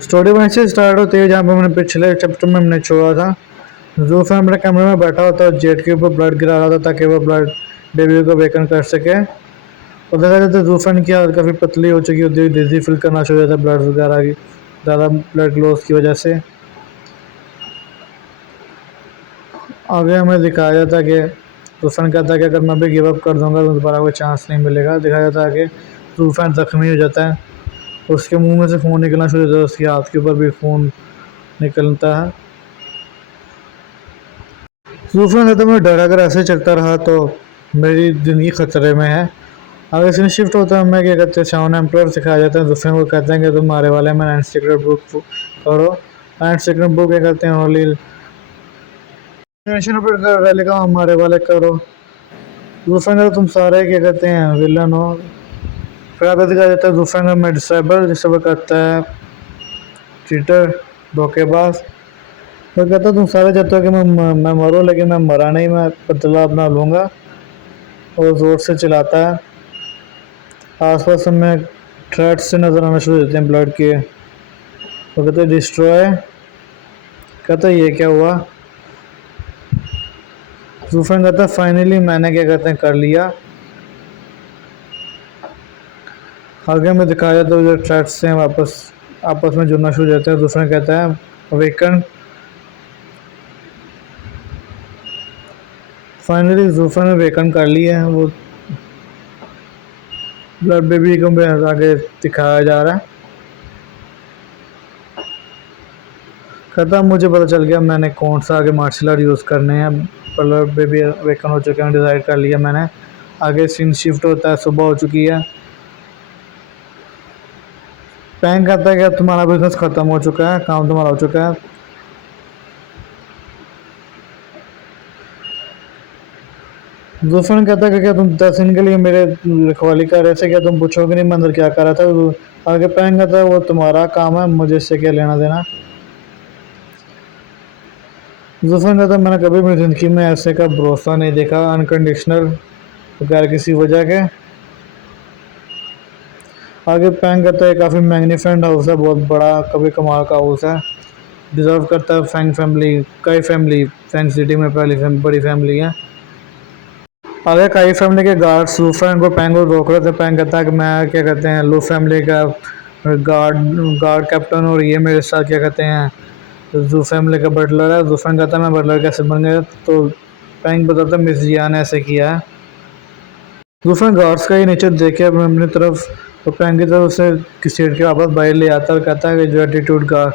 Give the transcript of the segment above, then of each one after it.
Story वहीं से start होती है जहाँ पे मैंने पिछले चैप्टर में हमने छोड़ा था। जूफर अपने कमरे में बैठा होता है, जेट के ऊपर ब्लड गिरा रहा था ताकि वो ब्लड बेबी को वेकन कर सके। और देखा जाता है जूफर की हालत काफ़ी पतली हो चुकी होती है, डिजी फील करना शुरू हो जाता है ब्लड वगैरह की, ज़्यादा ब्लड लॉस की वजह से। आगे हमें दिखाया जाता है कि जूफर कहता है कि अगर मैं भी गिव अप कर दूंगा तो दोबारा कोई चांस नहीं मिलेगा। दिखाया जाता है कि जूफर जख्मी हो जाता है, उसके मुंह में से खून निकलना शुरू हो जाता है, उसके हाथ के ऊपर भी खून निकलता है। जूफर कहता है मैं डर अगर ऐसे चलता रहा तो मेरी ज़िंदगी खतरे में है। आगे सीन शिफ्ट होता है, हमें क्या कहते हैं शाउन एम्परर सिखाया जाता है। जूफर को कहते हैं कि तुम मारे वाले में नाइट सीक्रेट बुक पढ़ो। नाइट सीक्रेट बुक क्या कहते हैं होली रैली का हमारे वाले करो। जूफर कहता तुम सारे क्या कहते हैं विलन हो। फिर आगे दिखाया जाता है जूफर में डिसेबल, जिसे वो कहता है चीटर, धोखेबाज। वो कहता तुम सारे चाहते हो कि मैं मरूं, लेकिन मैं मरा नहीं, मैं बदला अपना लूँगा। और ज़ोर से चिल्लाता है। आसपास हमें थ्रेड्स से नज़र आना शुरू हो जाते हैं ब्लड के। वो कहते हैं डिस्ट्रॉय। कहता है ये क्या हुआ। जूफर कहता है फाइनली मैंने क्या कहते हैं कर लिया। आगे में दिखाया जाता है जो थ्रेड्स हैं वापस आपस में जुड़ना शुरू हो जाते हैं। जूफर कहता है अवेकन। फाइनली जूफर ने वेकन कर लिया है। वो ब्लड बेबी को आगे दिखाया जा रहा है। कहता मुझे पता चल गया मैंने कौन सा आगे मार्शल आर्ट यूज़ करने हैं। ब्लड बेबी वेकन हो चुके हैं, डिसाइड कर लिया मैंने। आगे सीन शिफ्ट होता है, सुबह हो चुकी है। पैंग कहता है कि अब तुम्हारा बिजनेस ख़त्म हो चुका है, काम तुम्हारा हो चुका है। जूफर कहता है कि क्या तुम 10 दिन के लिए मेरे रखवाली कर रहे थे, क्या तुम पूछोगे नहीं मैं अंदर क्या कर रहा था। आगे पैंग कहता है वो तुम्हारा काम है, मुझे इससे क्या लेना देना। जूफर कहता है मैंने कभी अपनी ज़िंदगी में ऐसे का भरोसा नहीं देखा, अनकंडीशनल, बगैर किसी वजह के। आगे पैंग कहता है काफ़ी मैग्नीफाइड हाउस है, बहुत बड़ा कभी कमाल का हाउस है, डिज़र्व करता है फैंग फैमिली, कई फैमिली फैंग सिटी में पहली बड़ी फैमिली है। आगे कई फैमिली के गार्ड्स लूफेंग को पैंग को रोक रहे थे। पैंग कहता है कि मैं क्या कहते हैं लू फैमिली का गार्ड गार्ड कैप्टन, और ये मेरे साथ क्या कहते हैं जू फैमिली का बटलर है। जूफेंग कहता है मैं बटलर कैसे बन गया, तो पैंग बताता है मिस जिया ने ऐसे किया है। जूफेंग गार्ड्स का ही नेचर देखे अपनी तरफ, तो पैंग की तरफ उसे किसी के वापस बाहर ले आता है और कहता है कि जो एटीट्यूड का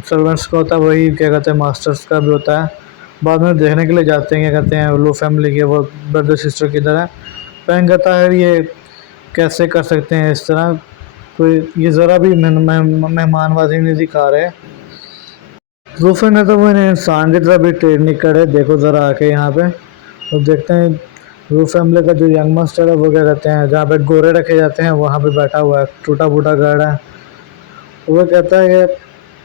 सर्वेंट्स का होता है वही क्या कहते हैं मास्टर्स का भी होता है। बाद में देखने के लिए जाते हैं क्या कहते हैं लो फैमिली के वो ब्रदर सिस्टर की तरह। पैंग कहता है ये कैसे कर सकते हैं इस तरह, कोई ये ज़रा भी मेहमानबाजी नहीं दिखा रहे। जूफर ने तो वो इन्हें इंसान की तरह भी ट्रेड नहीं करे, देखो ज़रा आके यहाँ पे। तो देखते हैं रू फैमिली का जो यंग मास्टर है वो क्या कहते हैं जहाँ पे गोरे रखे जाते हैं वहाँ पे बैठा हुआ है, टूटा फूटा घर है। वो कहता है कि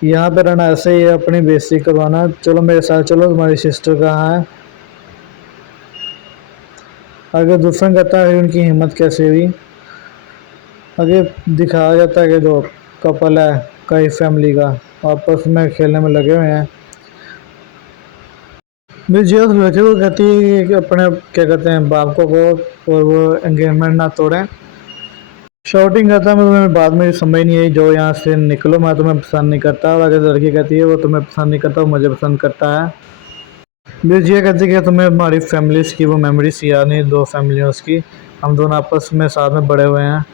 यहाँ पे रहना ऐसे ही है, अपनी बेइज्जती करवाना, चलो मेरे साथ चलो, तुम्हारी सिस्टर कहाँ है। आगे दूसरा कहता है उनकी हिम्मत कैसे हुई। आगे दिखाया जाता है कि जो कपल है कई फैमिली का आपस में खेलने में लगे हुए हैं। जिया उस लड़के को कहती है कि अपने क्या कहते हैं बाप को और वो एंगेजमेंट ना तोड़ें। शॉटिंग करता है मैं तुम्हें बाद में समझ नहीं आई, जो यहाँ से निकलो, मैं तुम्हें पसंद नहीं करता। और अगर लड़की कहती है वो तुम्हें पसंद नहीं करता, वो मुझे पसंद करता है। जिया कहती है कि तुम्हें हमारी फैमिलीज़ की वो मेमोरीज याद नहीं, दो फैमिलियों की, हम दोनों आपस में साथ में बड़े हुए हैं।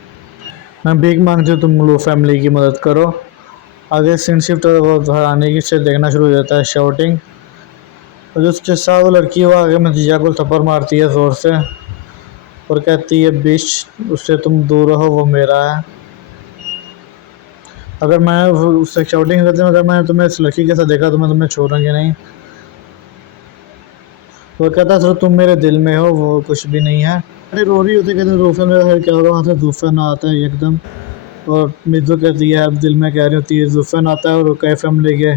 मैं भीख मांगती हूँ, तुम लो फैमिली की मदद करो। आगे सीन शिफ्ट वो आने की से देखना शुरू हो जाता है शॉटिंग। और जो उसके साथ वो लड़की वो आगे में जिया को थप्पड़ मारती है ज़ोर से और कहती है बिच उससे तुम दूर रहो, वो मेरा है। अगर मैं उससे शॉटिंग करती हूँ अगर मैंने तुम्हें इस लड़की के साथ देखा तो मैं तुम्हें छोड़ूंगी नहीं। वो कहता सिर्फ तुम मेरे दिल में हो, वो कुछ भी नहीं है। अरे रो रही होती कहते रूफन मेरा फिर क्या होगा, वहाँ से जूफन आता है एकदम और मिर्जो कहती है आप दिल में कह रही होती है। जूफन आता है और कई फैमिली के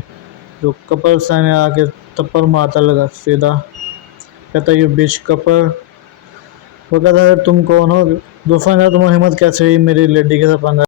जो कपल्स हैं आके थप्पड़ मारता लगा सीधा, कहता है ये बीच कपल। वो कहता है तुम कौन हो। जूफन कहता तुम्हारी हिम्मत कैसे हुई मेरी लेडी के साथ पंगा